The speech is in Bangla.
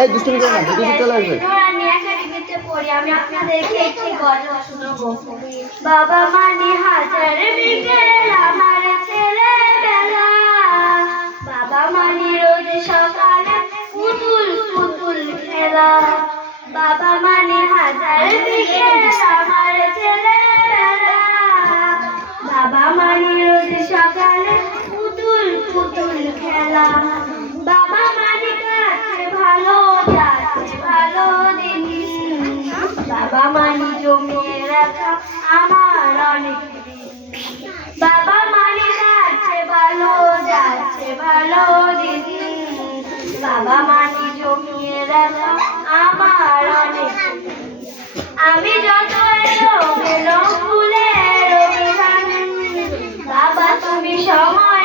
এই দুষ্টুমি করো না, দুষ্টুমি চলে আসবে। আমি আপনাদেরকে একটি গল্প শোনাবো। বাবা মানে হাজার বিকেল আমার ছেলেবেলা, বাবা মানে রোজ সকালে পুতুল পুতুল খেলা, বাবা মানে হাজার বিকেল আমার ছেলেবেলা, বাবা মানে রোজ সকালে পুতুল পুতুল খেলা, বাবা মানে কাছে ভালো যাচ্ছে ভালো দিন, বাবা মানে জমিয়ে রাখা আমার অনেক দিন, বাবা মানে যাচ্ছে ভালো দিন, বাবা মানে জমিয়ে রাখা আমার অনেক দিন। আমি যত এলো ফুলের অভিধান, বাবা তুমি সময়